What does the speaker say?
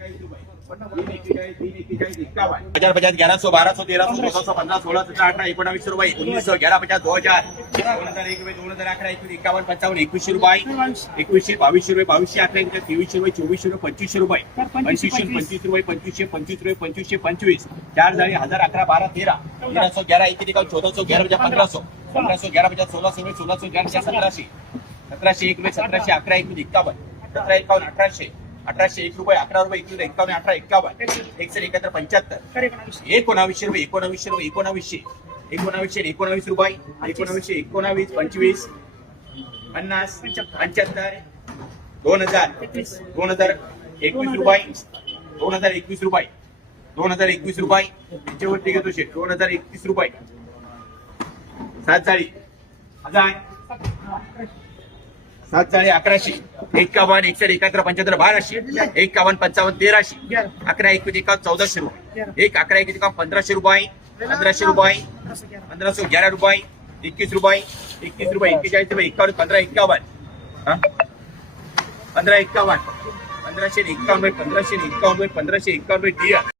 50 50 1100 1200 1300 1400 15 16 17 18 19 रुपये 1900 11 50 2000 2001 2011 21 51 55 2100 रुपये 2100 2200 रुपये 2200 11 2300 रुपये 2400 रुपये 2500 रुपये 2500 रुपये 2500 25 रुपये 2500 25 4 झाली 1000 11 12 13 1311 21 1400 11 1500 1500 11 1600 1600 11 1700 1700 1 1700 11 21 51 17 51 1800 1800 1 रुपये 11 रुपये 21 51 18 51 1 71 75 1900 रुपये 1900 रुपये 1900 1900 19 रुपये 1900 19 25 50 75 2000 2021 रुपये 2021 रुपये 2021 रुपये याच्यावरती घेतो शेट 2021 रुपये 7 झाली 1000 7 झाली 1100 51 61 75 1200 51 55 1300 11 21 1400 रुपये 1 11 21 1500 रुपये 1500 रुपये 1511 रुपये 21 रुपये 41 रुपये 41 रुपये 51 15 51 15 51 1551 1551 1551